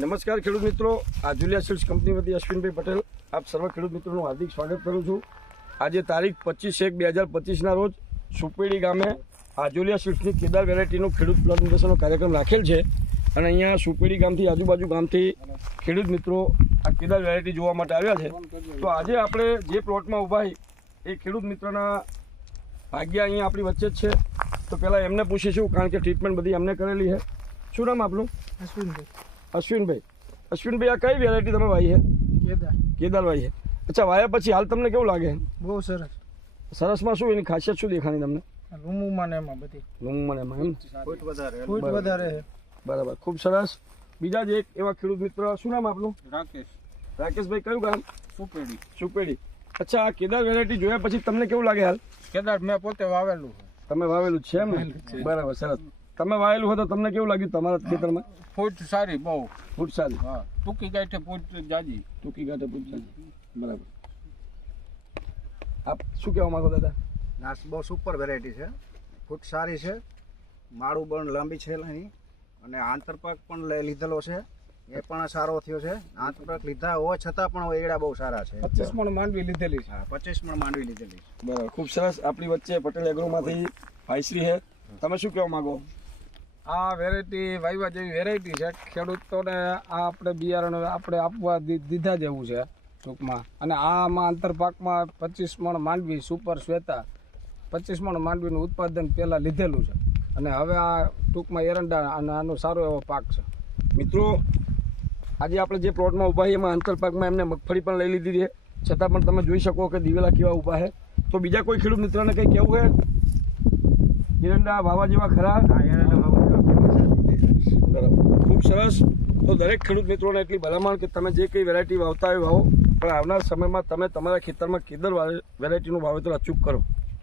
નમસ્કાર ખેડૂત મિત્રો, આજુલિયા સીડ્સ કંપની વતી અશ્વિનભાઈ પટેલ આપ સર્વ ખેડૂત મિત્રોનું હાર્દિક સ્વાગત કરું છું। આજે તારીખ 25/1/2025ના રોજ સુપેડી ગામે આજુલિયા સીડ્સની કેદાર વેરાયટીનું ખેડૂત પ્લોટ નિદર્શનનો કાર્યક્રમ રાખેલ છે અને અહીંયા સુપેડી ગામથી આજુબાજુ ગામથી ખેડૂત મિત્રો આ કેદાર વેરાયટી જોવા માટે આવ્યા છે। તો આજે આપણે જે પ્લોટમાં ઊભા એ ખેડૂત મિત્રના ભાગ્ય અહીંયા આપણી વચ્ચે જ છે। તો પહેલાં એમને પૂછીશું, કારણ કે ટ્રીટમેન્ટ બધી એમને કરેલી છે। શું નામ આપનું? અશ્વિનભાઈ। અશ્વિનભાઈ, આ કઈ વેરાયટી તમે વાવી છે? કેદાર વાવી છે। અચ્છા, વાયા પછી હાલ તમને કેવું લાગે? બહુ સરસ। સરસમાં શું એની ખાસિયત શું દેખાણી તમને? લૂમુમાં ને એમાં બધી લૂમમાં એમાં એમ ફૂટ વધારે છે। બરાબર, ખૂબ સરસ। બીજા જ એક એવા ખેડૂત મિત્ર, શું નામ આપનું? રાકેશ। રાકેશભાઈ, કયું ગામ? સુપેડી। અચ્છા, આ કેદાર વેરાયટી જોયા પછી તમને કેવું લાગે હાલ? કેદાર મેં પોતે વાવેલું છે। તમે વાવેલું છે એમ ને? બરાબર, સરસ। તમે વાવેલું હોય તો તમને કેવું લાગ્યું તમારા ખેતરમાં? ફૂટ સારી, બહુ ફૂટ સારી। હા, ટૂંકી ગાંઠે ફૂટ જાજી। ટૂંકી ગાંઠે ફૂટ સારી, બરાબર। આપ શું કહેવા માંગો દાદા? નાસ બહુ સુપર વેરાયટી છે, ફૂટ સારી છે, માળું પણ લાંબી છે એની, અને આંતરપાક પણ લીધેલો છે, એ પણ સારો થયો છે। આંતરપાક લીધા હોવા છતાં પણ એડા બહુ સારા છે। 25 મણ માંડવી લીધેલી છે। હા, 25 મણ માંડવી લીધેલી છે। બરાબર, ખૂબ સરસ। આપણી વચ્ચે પટેલ એગ્રોમાંથી ભાઈશ્રી છે, તમે શું કહેવા માંગો? આ વેરાયટી વાવ્યા જેવી વેરાયટી છે। ખેડૂતોને આ આપણે બિયારણ આપણે આપવા દીધા જેવું છે ટૂંકમાં। અને આમાં આંતરપાકમાં 25 મણ માંડવી સુપર શ્વેતા 25 મણ માંડવીનું ઉત્પાદન પહેલાં લીધેલું છે, અને હવે આ ટૂંકમાં એરંડા અને આનો સારો એવો પાક છે। મિત્રો, આજે આપણે જે પ્લોટમાં ઊભા છે એમાં આંતરપાકમાં એમને મગફળી પણ લઈ લીધી છે, છતાં પણ તમે જોઈ શકો કે દિવેલા કેવા ઊભા છે। તો બીજા કોઈ ખેડૂત મિત્રોને કંઈ કહેવું છે? એરંડા વાવા જેવા ખરા? હા, એરંડા વાવવા જેવા બરાબર, ખૂબ સરસ। તો દરેક ખેડૂત મિત્રોને એટલી ભલામણ કે તમે જે કંઈ વેરાયટી વાવતા હોય વાવો, પણ આવનાર સમયમાં તમે તમારા ખેતરમાં કેદાર વેરાયટીનું વાવેતર અચૂક કરો।